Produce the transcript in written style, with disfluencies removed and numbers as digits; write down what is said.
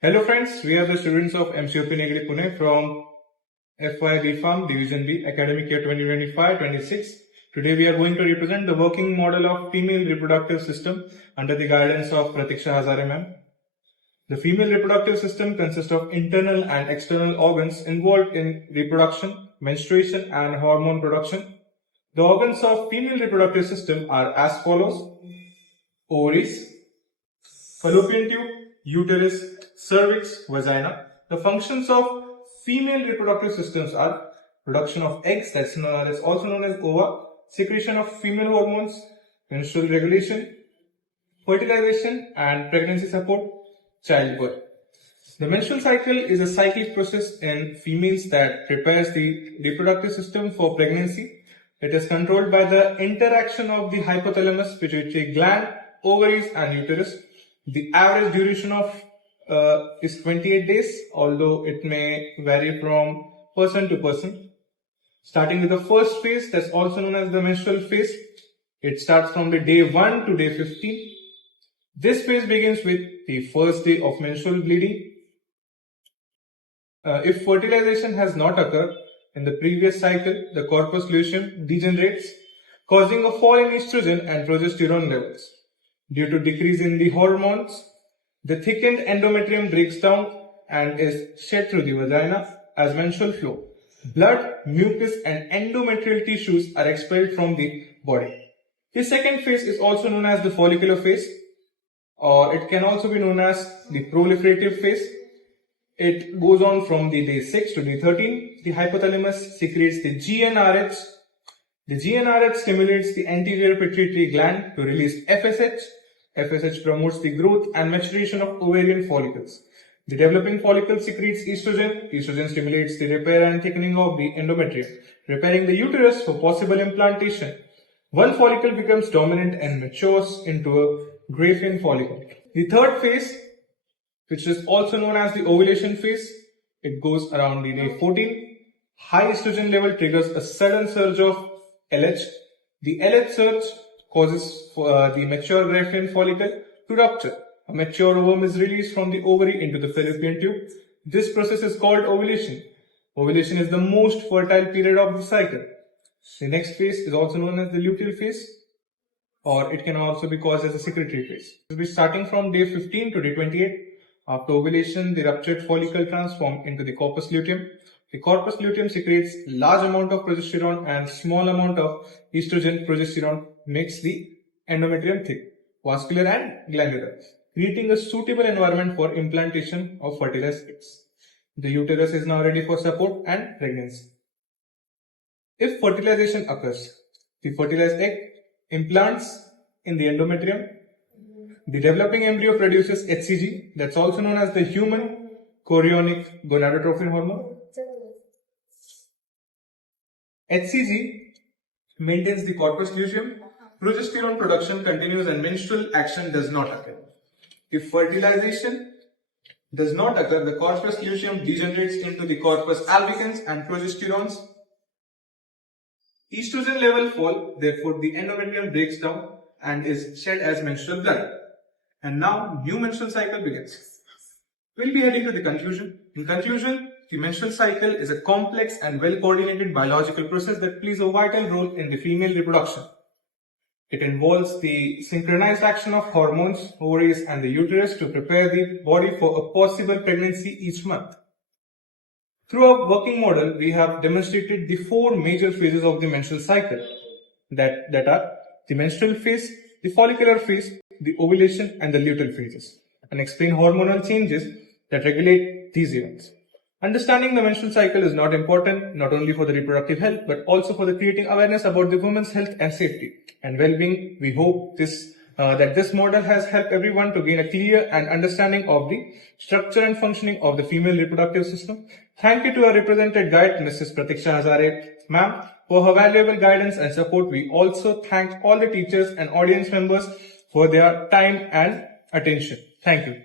Hello friends, we are the students of MCOP Negri Pune from FY BPharm Division B Academic Year 2025-26. Today we are going to represent the working model of female reproductive system under the guidance of Pratiksha Hazare ma'am. The female reproductive system consists of internal and external organs involved in reproduction, menstruation and hormone production. The organs of female reproductive system are as follows: ovaries, fallopian tube, uterus, cervix, vagina. The functions of female reproductive systems are production of eggs, that's also known as ova, secretion of female hormones, menstrual regulation, fertilization and pregnancy support, childbirth. The menstrual cycle is a cyclic process in females that prepares the reproductive system for pregnancy. It is controlled by the interaction of the hypothalamus, pituitary gland, ovaries and uterus. The average duration of is 28 days, although it may vary from person to person. Starting with the first phase, that's also known as the menstrual phase. It starts from the day 1 to day 15. This phase begins with the first day of menstrual bleeding. If fertilization has not occurred in the previous cycle, the corpus luteum degenerates, causing a fall in estrogen and progesterone levels. Due to decrease in the hormones, the thickened endometrium breaks down and is shed through the vagina as menstrual flow. Blood, mucus and endometrial tissues are expelled from the body. The second phase is also known as the follicular phase, or it can also be known as the proliferative phase. It goes on from the day 6 to day 13. The hypothalamus secretes the GnRH. The GnRH stimulates the anterior pituitary gland to release FSH. FSH promotes the growth and maturation of ovarian follicles. The developing follicle secretes estrogen. Estrogen stimulates the repair and thickening of the endometrium, preparing the uterus for possible implantation. One follicle becomes dominant and matures into a Graafian follicle. The third phase, which is also known as the ovulation phase, it goes around the day 14. High estrogen level triggers a sudden surge of LH. The LH surge causes the mature Graafian follicle to rupture. A mature ovum is released from the ovary into the fallopian tube. This process is called ovulation. Ovulation is the most fertile period of the cycle. The next phase is also known as the luteal phase, or it can also be caused as a secretory phase. It will be starting from day 15 to day 28. After ovulation, the ruptured follicle transforms into the corpus luteum. The corpus luteum secretes large amount of progesterone and small amount of estrogen. Progesterone makes the endometrium thick, vascular and glandular, creating a suitable environment for implantation of fertilized eggs. The uterus is now ready for support and pregnancy. If fertilization occurs, the fertilized egg implants in the endometrium. The developing embryo produces HCG, that's also known as the human chorionic gonadotrophin hormone. HCG maintains the corpus luteum. Progesterone production continues and menstrual action does not occur. If fertilization does not occur, the corpus luteum degenerates into the corpus albicans and progesterones. Estrogen level fall, therefore the endometrium breaks down and is shed as menstrual blood. And now new menstrual cycle begins. We'll be heading to the conclusion. In conclusion, the menstrual cycle is a complex and well-coordinated biological process that plays a vital role in the female reproduction. It involves the synchronized action of hormones, ovaries and the uterus to prepare the body for a possible pregnancy each month. Through our working model, we have demonstrated the 4 major phases of the menstrual cycle that are the menstrual phase, the follicular phase, the ovulation and the luteal phases, and explain hormonal changes that regulate these events. Understanding the menstrual cycle is not important not only for the reproductive health but also for the creating awareness about the women's health and safety and well-being. We hope that this model has helped everyone to gain a clear and understanding of the structure and functioning of the female reproductive system. Thank you to our represented guide, Mrs. Pratiksha Hazare ma'am, for her valuable guidance and support. We also thank all the teachers and audience members for their time and attention. Thank you.